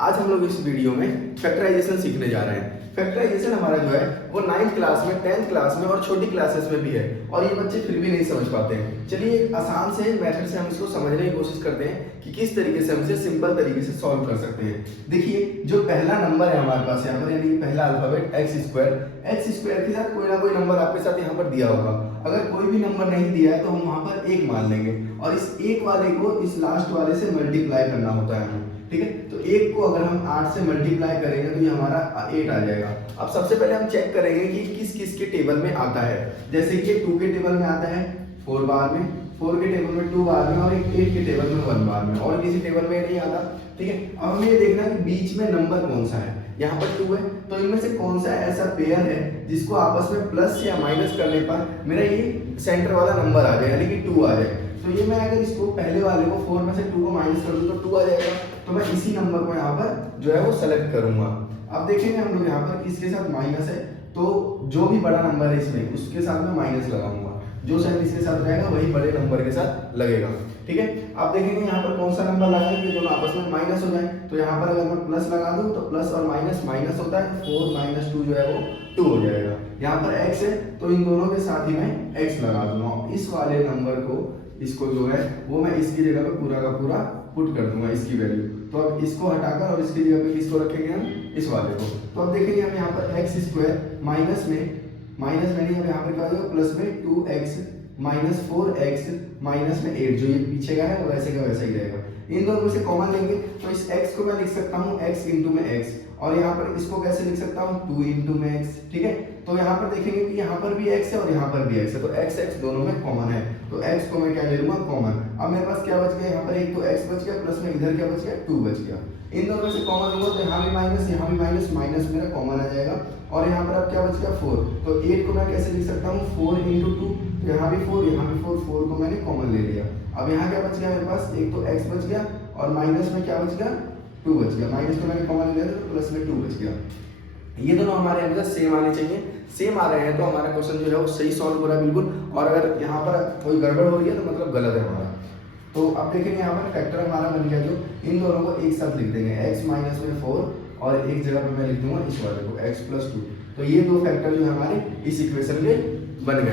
आज हम लोग इस वीडियो में फैक्टराइजेशन सीखने जा रहे हैं। फैक्टराइजेशन हमारा जो है वो 9th क्लास में, 10th क्लास में और छोटी क्लासेस में भी है और ये बच्चे फिर भी नहीं समझ पाते हैं। चलिए एक आसान से मेथड से हम इसको समझने की कोशिश करते हैं कि किस तरीके से हम इसे सिंपल तरीके से सॉल्व कर सकते हैं। देखिए जो पहला नंबर है हमारे पास यहाँ पर, यानी पहला अल्फाबेट एक्स स्क्वायर के साथ कोई ना कोई नंबर आपके साथ यहाँ पर दिया होगा। अगर कोई भी नंबर नहीं दिया है तो हम वहाँ पर एक मान लेंगे और इस एक वाले को इस लास्ट वाले से मल्टीप्लाई करना होता है हमें, ठीक है। तो एक को अगर हम 8 से मल्टीप्लाई करेंगे तो ये हमारा 8 आ जाएगा। अब सबसे पहले हम चेक करेंगे कि किस किस के टेबल में आता है। जैसे कि 2 के टेबल में आता है 4 बार में, 4 के टेबल में 2 बार में और एक 8 के टेबल में 1 बार में, और किसी टेबल में नहीं आता, ठीक है। अब हमें ये देखना है कि बीच में नंबर कौन सा है। यहाँ पर 2 है तो इनमें से कौन सा ऐसा पेयर है जिसको आपस में प्लस या माइनस करने पर मेरा ये सेंटर वाला नंबर आ जाए, यानी कि 2 आ जाए। तो ये मैं अगर इसको पहले वाले को 4 में से 2 को माइनस कर दूं तो 2 आ जाएगा। तो मैं इसी नंबर को यहाँ पर जो है वो सेलेक्ट करूंगा। अब देखेंगे हम लोग यहाँ पर किसके साथ माइनस है, तो जो भी बड़ा नंबर है इसमें उसके साथ मैं माइनस लगाऊंगा। जो साइन इसके साथ रहेगा वही बड़े नंबर के साथ लगेगा, ठीक है। अब देखेंगे यहाँ पर कौन सा नंबर लगाएंगे दोनों आपस में माइनस हो जाए। तो यहाँ पर अगर मैं प्लस लगा दूं तो प्लस और माइनस माइनस होता है, 4 माइनस 2 जो है वो 2 हो जाएगा। यहाँ पर x है तो इन दोनों के साथ ही मैं x लगा दूंगा। इस वाले नंबर को, इसको जो है वो मैं इसकी जगह पे पूरा का पूरा पुट कर दूंगा इसकी वैल्यू। तो अब इसको हटाकर और इसकी जगह पे किसको रखेंगे हम, इस वाले को। तो अब देखेंगे हम यहाँ पर एक्स स्क्वायर माइनस में नहीं, अब यहाँ पर क्या हो जाएगा प्लस में 2x माइनस 4x माइनस में 8, जो ये पीछे का है वैसे का वैसा ही रहेगा। इन दोनों में से कॉमन लेंगे तो इस x को मैं लिख सकता हूँ x इंटू में x, और यहाँ पर इसको कैसे लिख सकता हूँ 2 इंटू में x, ठीक है। तो यहाँ पर देखेंगे कि यहाँ पर भी x है और यहाँ पर भी x है, तो x दोनों में कॉमन है। तो x को मैं क्या ले लूंगा कॉमन। अब मेरे पास क्या बच गया, यहाँ पर एक तो x बच गया प्लस में इधर क्या बच गया 2 बच गया। इन दोनों में से कॉमन लूंगा तो यहाँ भी माइनस यहाँ भी माइनस, माइनस मेरा कॉमन आ जाएगा। और यहाँ पर अब क्या बच गया 4, तो 8 को मैं कैसे लिख सकता हूँ 4 इंटू 2, यहाँ भी 4 यहाँ भी 4, 4 को मैंने कॉमन ले लिया। अब यहाँ क्या बच गया मेरे पास, एक तो x बच गया और माइनस में क्या बच गया 2 बच गया। माइनस को मैंने कॉमन ले लिया तो प्लस में 2 बच गया। ये दोनों हमारे आंसर सेम आने चाहिए। सेम आ रहे हैं तो हमारा क्वेश्चन जो है वो सही सॉल्व हो रहा है बिल्कुल, और अगर यहाँ पर कोई गड़बड़ हो रही है तो मतलब गलत है हमारा। तो अब देखेंगे यहाँ पर फैक्टर हमारा बन गया, जो इन दोनों को एक साथ लिख देंगे, x माइनस में 4 और एक जगह पे मैं लिख दूंगा इस वाले को x प्लस 2। तो ये दो फैक्टर जो हमारे इस इक्वेशन के बन गए।